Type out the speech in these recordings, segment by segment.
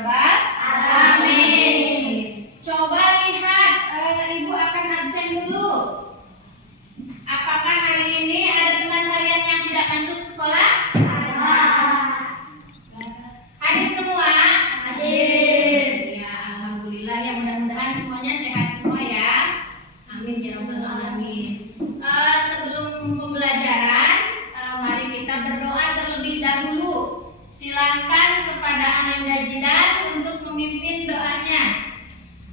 rabbal alamin. Coba lihat, Ibu akan absen dulu. Apakah hari ini ada teman kalian yang tidak masuk sekolah? Ada. Hadir semua? Hadir. Ya, alhamdulillah ya, mudah-mudahan semuanya sehat semua ya. Amin ya rabbal alamin. Sebelum pembelajaran, mari kita berdoa terlebih dahulu. Silakan kepada Ananda Zidan untuk memimpin doanya.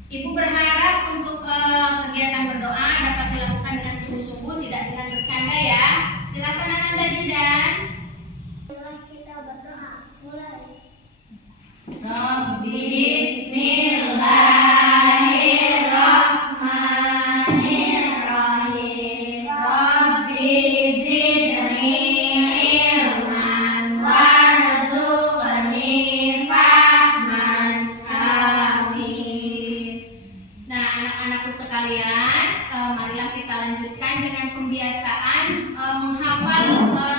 Ibu berharap untuk kegiatan berdoa dapat dilakukan dengan sungguh-sungguh, tidak dengan bercanda ya. Silakan Ananda Zidan. Kita berdoa. Mulai. Rabbi Bismillahirrahmanirrahim. Rabbi zidni ilman warzuqni fahman. Amin. Nah, anak-anakku sekalian, marilah kita lanjutkan dengan pembiasaan menghafal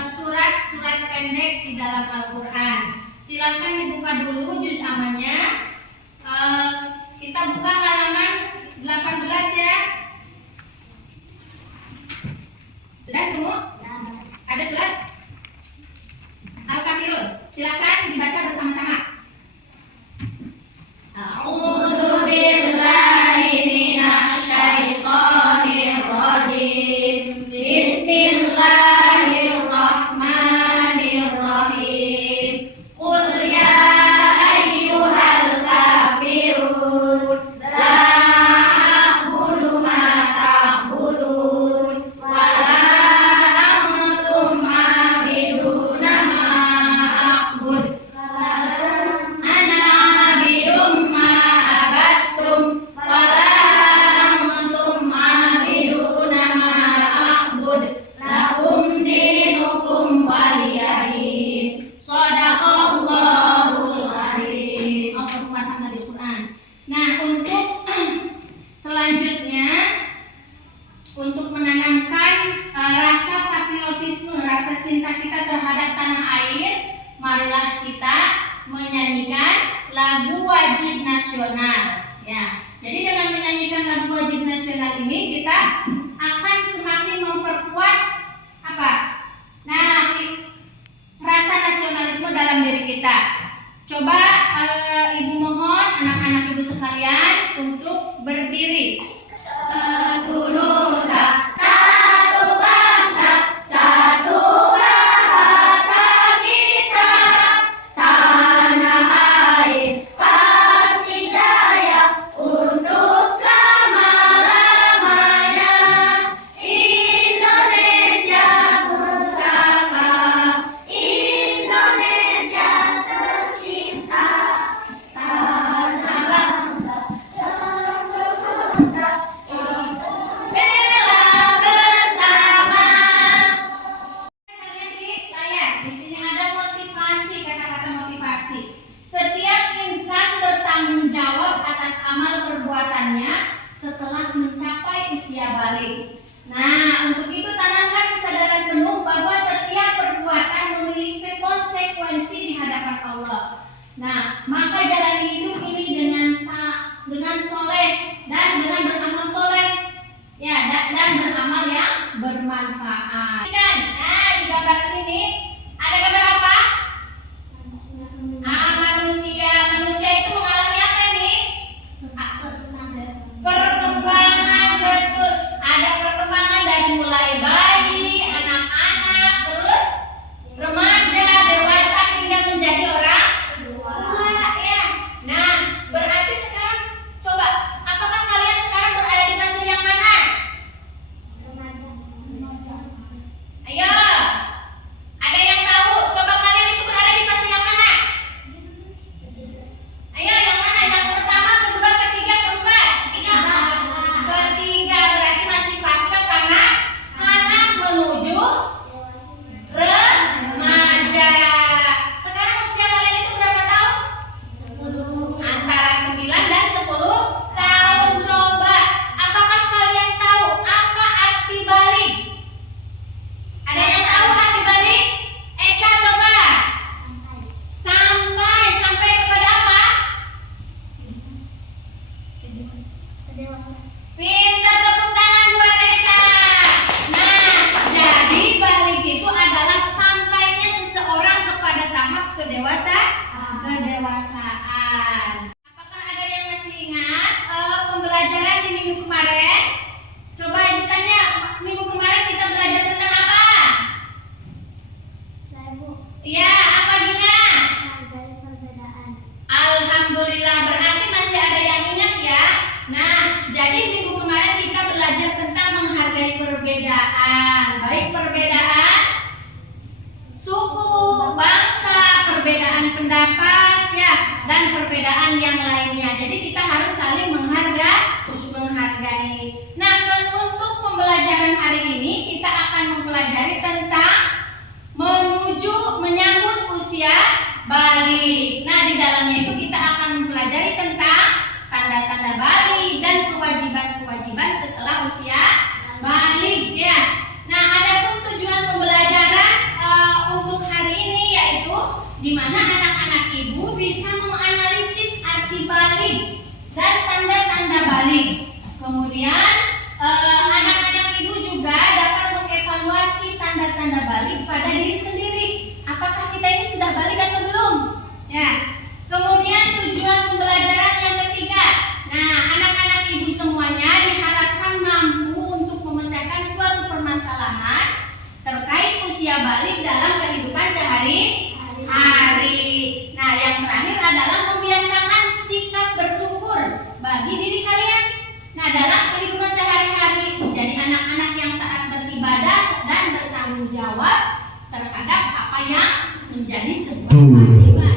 surat-surat pendek di dalam Al-Quran. Silakan dibuka dulu juz amannya. Kita buka halaman 18 ya. Sudah tunggu? Ada surat Al-Kafirun. Silakan dibaca bersama-sama. A'udzu billahi minasy syaithanir rajim. Bismillahirrahmanirrahim. Qul ya ayyuhal kafirun la a'budu ma ta'budun wa la antum 'abiduna ma a'bud. Ana 'abidum ma abattum wa la antum 'abiduna ma a'bud. Lakum dinukum waliyadin. Shadaqallahul azim. Allahumma hamdal Quran. Nah, untuk selanjutnya, untuk menanamkan rasa patriotisme, rasa cinta kita terhadap tanah air, marilah kita menyanyikan lagu wajib nasional. Ya, jadi dengan menyanyikan lagu wajib nasional ini kita akan semakin memperkuat apa? Nah, rasa nasionalisme dalam diri kita. Coba Ibu mohon anak-anak Ibu sekalian untuk berdiri. Satu nusa, satu bangsa, satu bahasa kita. Tanah air pasti jaya untuk selama-lamanya. Indonesia pusaka, Indonesia tercinta. Tanah bangsa, bangsa, bela bersama. Kalian di layar, di sini ada motivasi, kata-kata motivasi. Setiap insan bertanggung jawab atas amal perbuatannya setelah mencapai usia balik. Nah, untuk itu tanamkan kesadaran penuh bahwa setiap perbuatan memiliki konsekuensi di hadapan Allah. Nah, maka jalani hidup ini dengan soleh dan dengan beramal soleh, ya, dan beramal yang bermanfaat. Dan di gambar sini ada gambar apa? Manusia. Manusia itu mengalami apa ini? Perkembangan, betul. Ada perkembangan dari mulai bayi, anak-anak, terus remaja, dewasa hingga menjadi orang tua, ya. Nah, berarti sekarang coba, apakah kalian sekarang berada di fase yang mana? Ayo, ada yang tahu? Coba kedewasaan. Apakah ada yang masih ingat pembelajaran di minggu kemarin? Coba ibu tanya, minggu kemarin kita belajar tentang apa? Saya Bu. Ya, apa Gina? Hargai perbedaan. Alhamdulillah, berarti masih ada yang ingat ya. Nah, jadi minggu kemarin kita belajar tentang menghargai perbedaan. Baik perbedaan suku, bangsa, perbedaan pendapat ya, dan perbedaan yang lainnya. Jadi kita harus saling menghargai. Nah, untuk pembelajaran hari ini kita akan mempelajari tentang menyambut usia balik. Nah, di dalamnya itu kita akan mempelajari tentang tanda-tanda balik dan kewajiban-kewajiban setelah usia balik ya. Nah, adapun tujuan pembelajaran untuk hari ini yaitu di mana anak-anak ibu bisa menganalisis arti balik dan tanda-tanda balik. Kemudian anak-anak ibu juga dapat mengevaluasi tanda-tanda balik pada diri sendiri. Apakah kita ini sudah balik atau belum? Ya. Kemudian tujuan pembelajaran yang ketiga. Nah, anak-anak ibu semuanya diharapkan mampu untuk memecahkan suatu permasalahan terkait usia balik dalam kehidupan sehari-hari. Nah, yang terakhir adalah membiasakan sikap bersyukur bagi diri kalian. Nah, dalam kehidupan sehari-hari menjadi anak-anak yang taat beribadah dan bertanggung jawab terhadap apa yang menjadi sebuah kewajiban.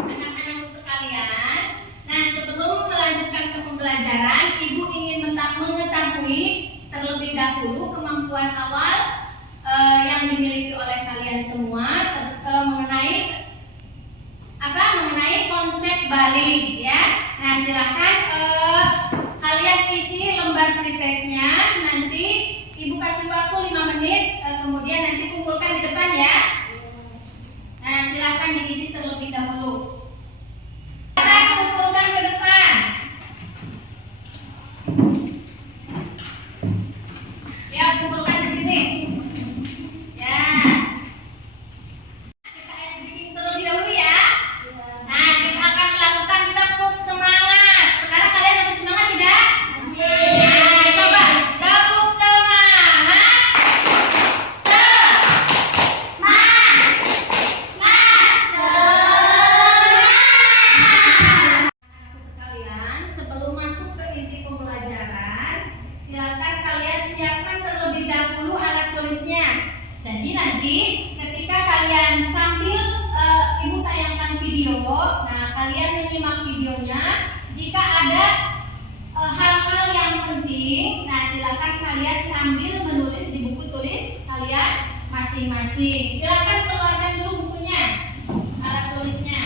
Anak-anakku sekalian, nah sebelum melanjutkan ke pembelajaran, ibu ingin mengetahui terlebih dahulu kemampuan awal yang dimiliki oleh kalian semua mengenai konsep balik ya. Nah, silakan kalian isi lembar pretestnya. Nanti ibu kasih waktu 5 menit, kemudian nanti kumpulkan di depan ya. Nah, silakan diisi terlebih dahulu. Kita kumpulkan ke depan. Ya, kumpulkan di sini. Ya. Kita speaking terlebih dahulu ya. Nah, kita akan melakukan tepuk semangat. Sekarang kalian masih semangat tidak? Masih. Nah, coba tepuk semangat. Anak-anakku sekalian, sebelum masuk ke inti pembelajaran, silakan kalian siapkan terlebih dahulu alat tulisnya. Jadi nanti ketika kalian sambil ibu tayangkan video, nah kalian menyimak videonya. Jika ada hal-hal yang penting, nah silakan kalian sambil menulis di buku tulis kalian masing-masing. Silakan keluarkan dulu bukunya, alat tulisnya.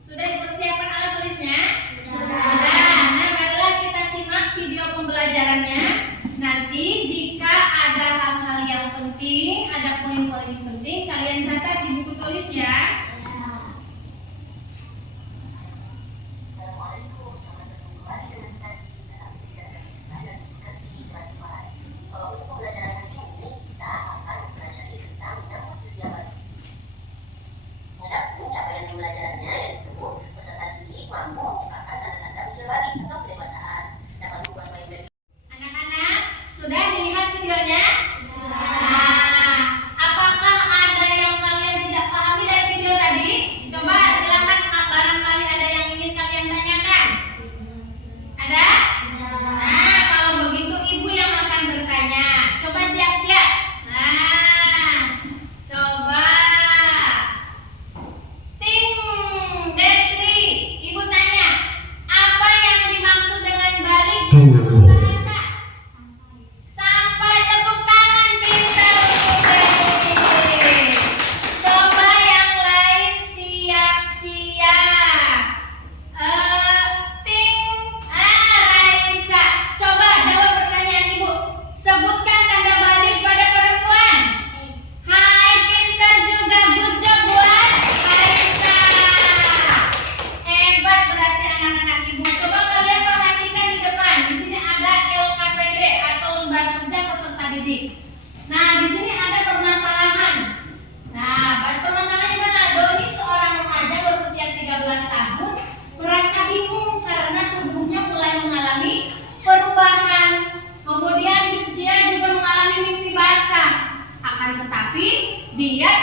Sudah dipersiapkan alat tulisnya? Sudah. Nah, marilah kita simak video pembelajarannya. Nanti jika ada hal-hal yang penting, ada poin-poin penting, kalian catat di buku tulis ya.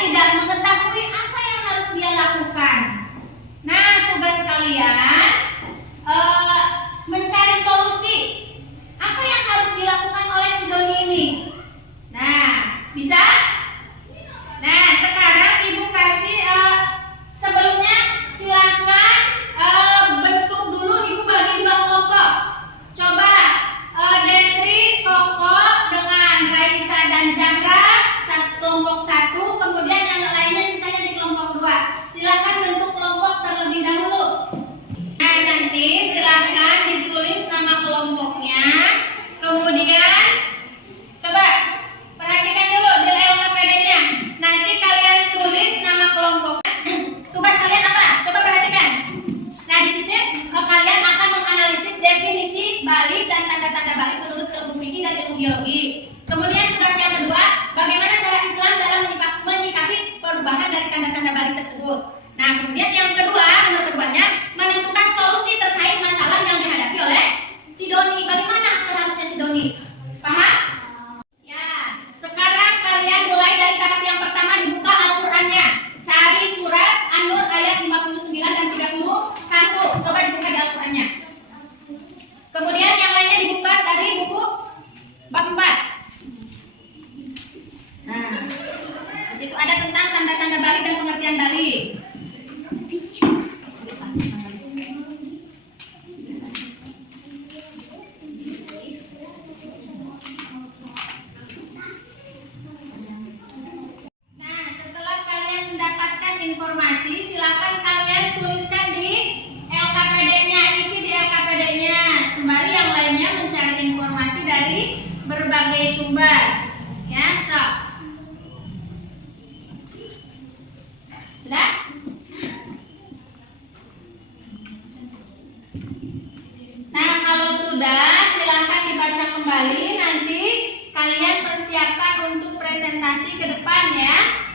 tidak mengetahui apa yang harus dia lakukan. Nah, tugas kalian mencari solusi. Apa yang harus dilakukan oleh si Doni ini? Nah, bisa? Nah, sekarang Ibu kasih sebelumnya silahkan bentuk dulu, Ibu bagi dua kelompok. Coba Detri, Koko dengan Raisa dan Zahra kelompok 1, kemudian yang lainnya sisanya di kelompok 2. Silahkan bentuk kelompok terlebih dahulu. Nah, nanti silahkan ditulis nama kelompoknya. Kemudian coba perhatikan dulu di LKPD-nya. Nanti kalian tulis nama kelompoknya. Tugas kalian apa? Coba perhatikan. Nah, di sini kalian akan menganalisis definisi balik dan tanda-tanda balik menurut ilmu fikih dan ilmu biologi. Kemudian tugas yang kedua, bagaimana cara Islam dalam menyikapi perubahan dari tanda-tanda balik tersebut. Nah, kemudian yang kedua, nomor keduanya, menentukan solusi terkait masalah yang dihadapi oleh si Doni. Bagaimana seharusnya si Doni? Paham? Ya, sekarang kalian mulai dari tahap yang pertama, dibuka Al-Qur'annya. Cari surat An-Nur ayat 59 dan 31. Coba dibuka di Al-Qur'annya. Kemudian yang lainnya dibuka dari buku bab 4. Nah, di situ ada tentang tanda-tanda balik dan pengertian balik. Nah, setelah kalian mendapatkan informasi, silakan kalian tuliskan di LKPD-nya, isi di LKPD-nya. Sembari yang lainnya mencari informasi dari berbagai sumber. Ya, so. Sudah? Nah, kalau sudah, silakan dibaca kembali. Nanti kalian persiapkan untuk presentasi ke depan ya.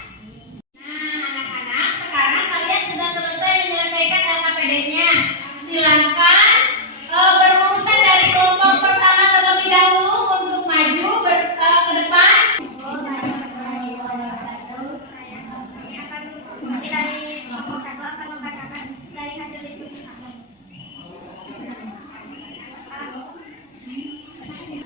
Nah, anak-anak, sekarang kalian sudah selesai menyelesaikan LKPD-nya. Silakan berurutan dari kelompok pertama terlebih dahulu untuk maju ke depan. Nanti dari kelompok 1 akan membacakan dari hasil diskusi kami.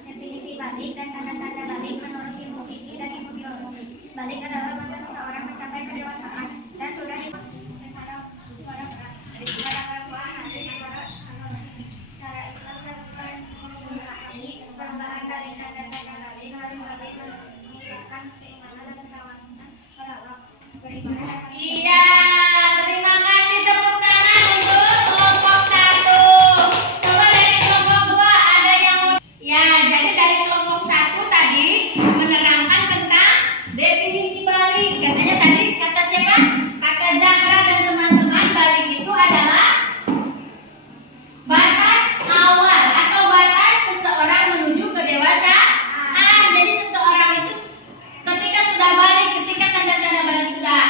Definisi balik dan tanda-tanda balik menurut ilmu fikih dan ilmu biologi. Balik adalah masa seseorang mencapai kedewasaan dan sudah secara berat. Pada perempuan ada cara Islam melakukan perubahan dari tanda-tanda balik harus balik meningkatkan keimanan dan ketawanan pada Allah. Iya, terima kasih, tepuk tangan untuk kelompok 1. Coba dari kelompok 2 ada yang mau. Ya, jadi dari kelompok 1 tadi menerangkan tentang definisi balik. Katanya tadi kata siapa? Kata Zahra dan teman-teman, balik itu adalah batas awal atau batas seseorang menuju kedewasaan. Jadi seseorang itu ketika sudah balik, ketika tanda-tanda balik sudah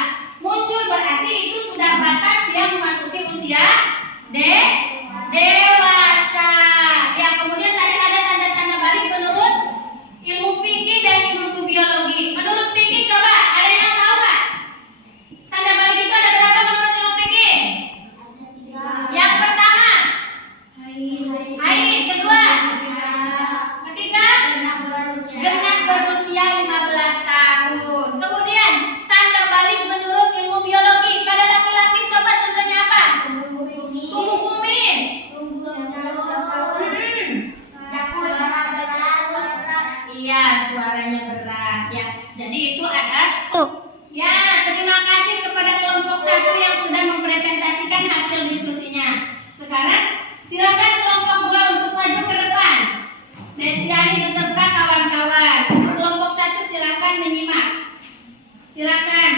muncul, berarti itu sudah batas dia memasuki usia dewasa. Ya, kemudian tadi ada tanda-tanda balik menurut ilmu fikih dan ilmu biologi. Menurut fikih, coba ada yang tahu nggak? Tanda balik itu ada berapa menurut ilmu fikih? Yang pertama, haid. Kedua, ketiga, genap berusia 15 tahun. Kemudian tanda balik menurut ilmu biologi pada laki-laki, coba contohnya apa? Tumbuh kumis. Iya, suaranya berat ya. Jadi itu ada. Ya, terima kasih kepada kelompok 1 yang sudah mempresentasikan hasil diskusinya. Sekarang silakan kelompok 2 untuk maju ke depan. Destiani beserta kawan-kawan. Untuk kelompok 1 silakan menyimak. Silakan.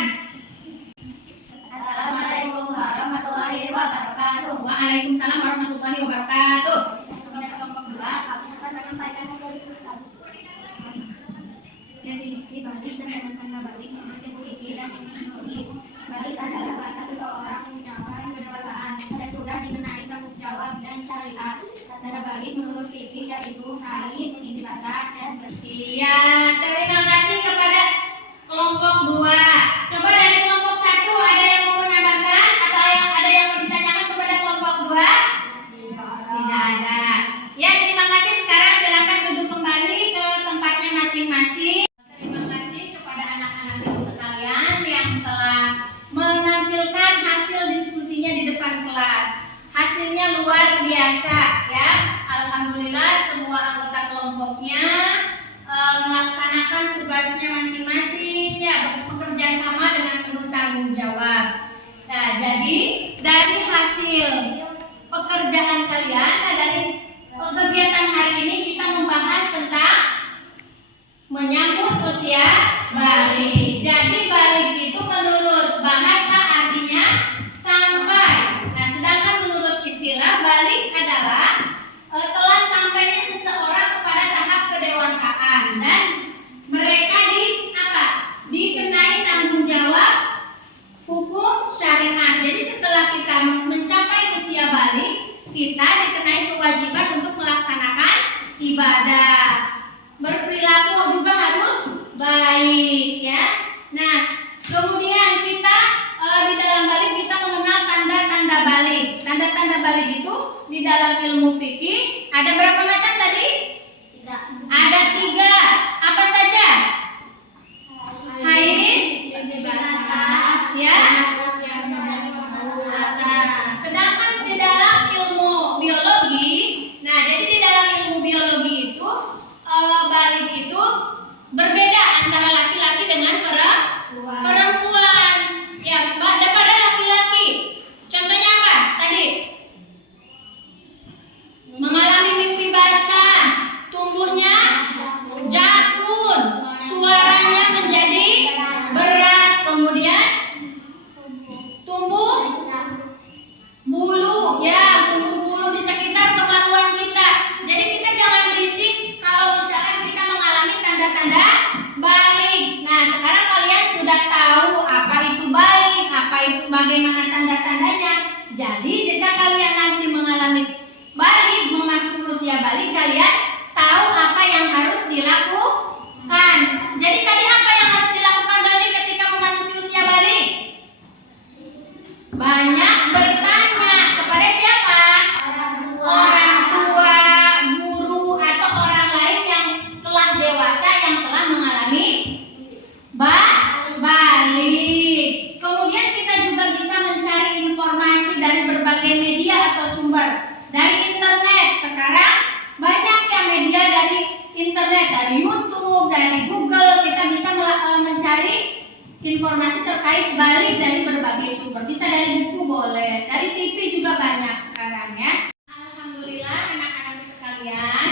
Assalamualaikum warahmatullahi wabarakatuh. Waalaikumsalam warahmatullahi wabarakatuh. Kepada kelompok 2, kami akan menyampaikan hasil diskusi kami. Definisi balik dan tanda balik menurut ilmu fikih dan ilmu biologi. Balik adalah batas seseorang mencapai kedewasaan dan sudah dikenai tanggung jawab dan syariat. Tanda balik menurut fikih yaitu haid, nifasah, dan Iya, terima kasih kepada kelompok 2. Coba dari hasilnya luar biasa ya. Alhamdulillah semua anggota kelompoknya melaksanakan tugasnya masing-masing ya, bekerja sama dengan penuh tanggung jawab. Nah, jadi dari hasil pekerjaan kalian, nah dari kegiatan hari ini kita membahas tentang menyambut usia balik. Jadi balik itu menurut bahasa artinya sampai. Nah, sedangkan menurut istilah balik adalah telah sampainya seseorang kepada tahap kedewasaan dan mereka dikenai tanggung jawab hukum syariat. Jadi setelah kita mencapai usia balik, kita dikenai kewajiban untuk melaksanakan ibadah. Berperilaku juga harus baik ya. Nah, kemudian kita di dalam balik kita mengenal tanda-tanda balik. Tanda-tanda balik itu di dalam ilmu fikih ada berapa macam tadi? Ada 3. Apa saja? Haid, ya. Sedangkan di dalam ilmu biologi, nah jadi di dalam ilmu biologi itu balik itu berbeda antara laki-laki dengan perempuan. Ya, pada laki-laki. Contohnya apa? Tadi mengalami mimpi basah, tumbuhnya jatuh, suaranya menjadi berat, kemudian tumbuh bulu, ya, tumbuh bulu di sekitar kemaluan kita. Jadi kita jangan berisik kalau misalkan kita mengalami tanda-tanda balik. Nah, sekarang kalian sudah tahu apa itu balik, apa itu bagaimana tanda-tandanya. Jadi jika kalian nanti mengalami balik, memasuki usia balik, kalian tahu apa yang harus dilakukan. Jadi tadi apa yang harus dilakukan dari ketika memasuki usia balik? Banyak bertanya kepada siapa? Orang tua, guru, atau orang lain yang telah dewasa yang telah mengalami balik. Kemudian kita juga bisa mencari informasi dari berbagai media atau sumber. Dari internet, sekarang banyak yang media dari internet, dari YouTube, dari Google, kita bisa mencari informasi terkait balik dari berbagai sumber. Bisa dari buku boleh, dari TV juga banyak sekarang ya. Alhamdulillah anak-anak sekalian,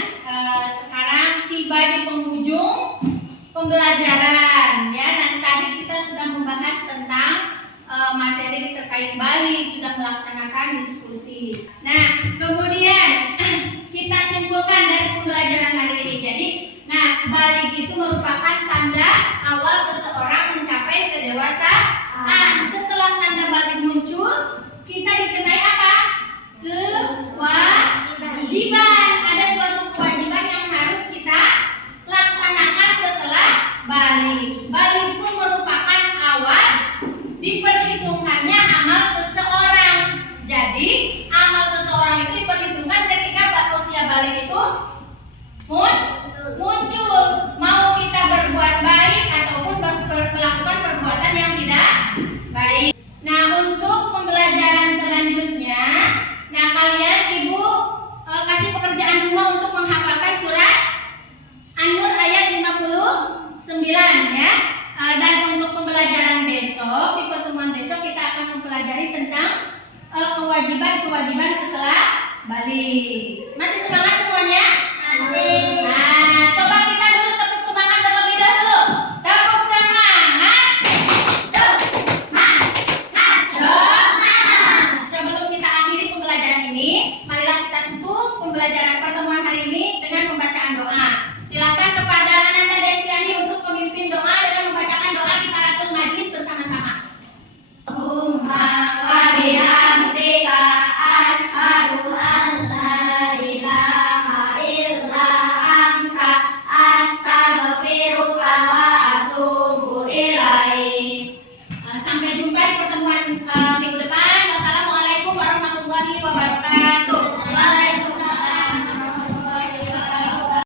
sekarang tiba di penghujung pembelajaran ya. Dan tadi kita sudah membahas tentang materi terkait balik, sudah melaksanakan diskusi. Nah, kemudian kita simpulkan dari pembelajaran hari ini. Jadi, nah, balik itu merupakan tanda awal seseorang mencapai kedewasaan. Setelah tanda balik muncul, kita dikenai apa? Kewajiban. Ada suatu kewajiban yang harus kita laksanakan setelah balik. Balik pun merupakan awal diperhitungkannya amal seseorang. Jadi, amal seseorang itu diperhitungkan ketika usia balik itu muncul. Mau kita berbuat baik ataupun melakukan perbuatan yang tidak baik. Nah, untuk pembelajaran selanjutnya, nah kalian ibu kasih pekerjaan rumah untuk menghafalkan surat An-Nur ayat 59 ya. Dan untuk pembelajaran besok, di pertemuan besok kita akan mempelajari tentang kewajiban-kewajiban setelah balik. Masih semangat semuanya? Masih.